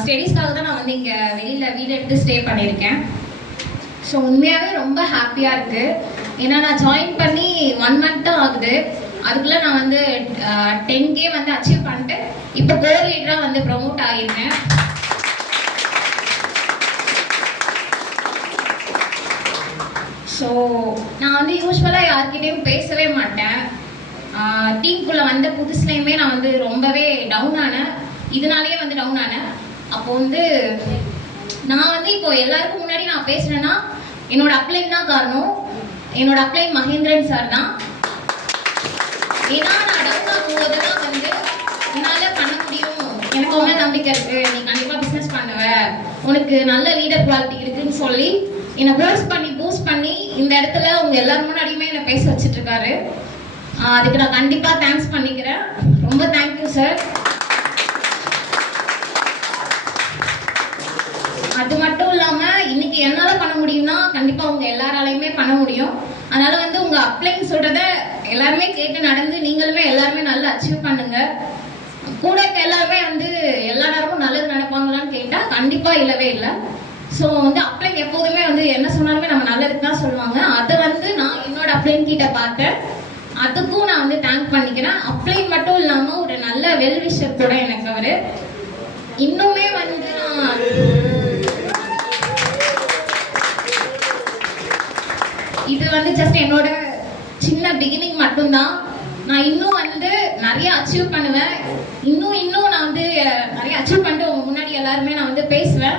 ஸ்டடீஸ்க்காக தான் நான் வந்து இங்கே வெளியில் வீடு எடுத்து ஸ்டே பண்ணியிருக்கேன். ஸோ உண்மையாகவே ரொம்ப ஹாப்பியாக இருக்குது. ஏன்னா நான் ஜாயின் பண்ணி 1 month தான் ஆகுது. அதுக்குள்ளே நான் வந்து 10K வந்து அச்சீவ் பண்ணிட்டு இப்போ கோர் லீடராக வந்து ப்ரொமோட் ஆகியிருக்கேன். ஸோ நான் வந்து யூஸ்வலாக யார்கிட்டையும் பேசவே மாட்டேன். டீமுக்குள்ளே வந்த புதுசுலேயுமே நான் வந்து ரொம்பவே டவுன் ஆனேன். இதனாலேயே வந்து டவுன் ஆனேன். அப்போ வந்து நான் வந்து இப்போ எல்லாருக்கும் முன்னாடி நான் பேசுனேன்னா என்னோட அப்ளைன் தான் காரணம். என்னோட அப்ளைன் மகேந்திரன் சார் தான். ஏன்னா நான் டவுன் ஆகும்போது தான் வந்து என்னால் பண்ண முடியும், எனக்கு உங்க நம்பிக்கை இருக்கு, நீ கண்டிப்பாக பிஸ்னஸ் பண்ணுவ, உனக்கு நல்ல லீடர் குவாலிட்டி இருக்குன்னு சொல்லி என்னை பூஸ்ட் பண்ணி இந்த இடத்துல உங்க எல்லாரும் முன்னாடியுமே என்னை பேச வச்சுட்டு இருக்காரு. அதுக்கு நான் கண்டிப்பாக தேங்க்ஸ் பண்ணிக்கிறேன். ரொம்ப தேங்க்யூ சார். அது மட்டும் இல்லாம இன்னைக்கு என்னால பண்ண முடியும்னா கண்டிப்பா உங்க எல்லாராலையுமே பண்ண முடியும். அதனால வந்து உங்க அப்ளைன்னு சொல்றத எல்லாருமே கேட்டு நடந்து நீங்களுமே எல்லாருமே நல்லா அச்சீவ் பண்ணுங்க. கூட எல்லாருமே வந்து எல்லா நேரமும் நல்லது நினைப்பாங்களான்னு கேட்டா கண்டிப்பா இல்லவே இல்லை. ஸோ வந்து அப்ளைன் எப்போதுமே வந்து என்ன சொன்னாலுமே நம்ம நல்லதுக்கு தான் சொல்லுவாங்க. அதை வந்து நான் என்னோட அப்ளைன் கிட்ட பார்த்தேன். அதுக்கும் நான் வந்து தேங்க் பண்ணிக்கிறேன். அப்ளைன் மட்டும் இல்லாம ஒரு நல்ல வெல்விஷர் கூட எனக்கு அவரு. இன்னுமே வந்து நான் இது வந்து ஜஸ்ட் என்னோட சின்ன பிகினிங் மட்டும்தான். நான் இன்னும் வந்து நிறைய அச்சீவ் பண்ணுவேன். இன்னும் நான் வந்து நிறைய அச்சீவ் பண்ணிட்டு உங்க முன்னாடி எல்லாருமே நான் வந்து பேசுவேன்.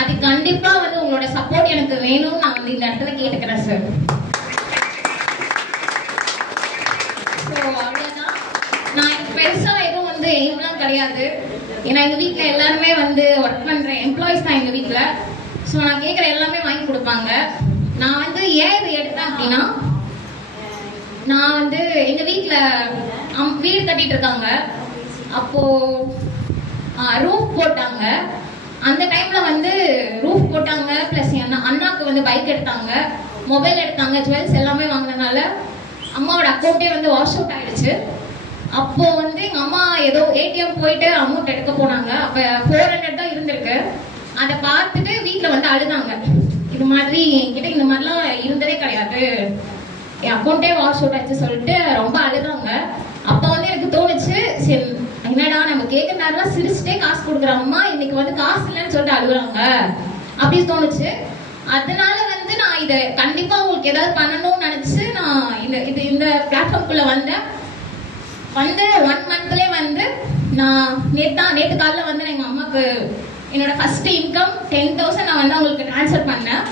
அது கண்டிப்பா வந்து உங்களோட சப்போர்ட் எனக்கு வேணும்னு நான் வந்து இந்த இடத்துல கேட்டுக்கிறேன் சார். ஸோ அவ்வளோதான். நான் எனக்கு பெருசா எதுவும் வந்து எய்ம்லாம் கிடையாது. ஏன்னா எங்க வீட்டில் எல்லாருமே வந்து ஒர்க் பண்ற எம்ப்ளாயிஸ் தான் எங்க வீட்டில். ஸோ நான் கேட்குற எல்லாமே வாங்கி கொடுப்பாங்க. நான் வந்து ஏன் இது எடுத்தேன் அப்படின்னா, நான் வந்து எங்க வீட்டில் வீடு கட்டிட்டு இருக்காங்க. அப்போ ரூஃப் போட்டாங்க. அந்த டைம்ல வந்து ரூஃப் போட்டாங்க, பிளஸ் அண்ணாக்கு வந்து பைக் எடுத்தாங்க, மொபைல் எடுத்தாங்க, ஜுவல்ஸ் எல்லாமே வாங்கினதுனால அம்மாவோட அக்கௌண்ட்டே வந்து வாஷ் அவுட் ஆயிடுச்சு. அப்போ வந்து எங்க அம்மா ஏதோ ஏடிஎம் போயிட்டு அமௌண்ட் எடுக்க போனாங்க. அப்ப 400 தான் இருந்திருக்கு. அதை பார்த்துட்டு வீட்டுல வந்து அழுதாங்க. இது மாதிரி என்கிட்ட இந்த மாதிரிலாம் இருந்ததே கிடையாது, என் அக்கௌண்ட்டே வாஷ் அவுட் ஆச்சு சொல்லிட்டு ரொம்ப அழுதாங்க. அப்ப வந்து எனக்கு தோணுச்சு, சரி என்னடா நம்ம கேட்குற நேரம்லாம் சிரிச்சுட்டே காசு கொடுக்குற அம்மா இன்னைக்கு வந்து காசு இல்லைன்னு சொல்லிட்டு அழுகுறாங்க அப்படின்னு தோணுச்சு. அதனால வந்து நான் இதை கண்டிப்பா உங்களுக்கு ஏதாவது பண்ணணும்னு நினைச்சு நான் இந்த பிளாட்ஃபார்ம்குள்ள வந்தேன். 1 monthலயே வந்து நான் நேற்று காலைல வந்து எங்க அம்மாவுக்கு என்னோட ஃபர்ஸ்ட் இன்கம் 10,000 நான் வந்து அவங்களுக்கு ட்ரான்ஸ்ஃபர் பண்ணேன்.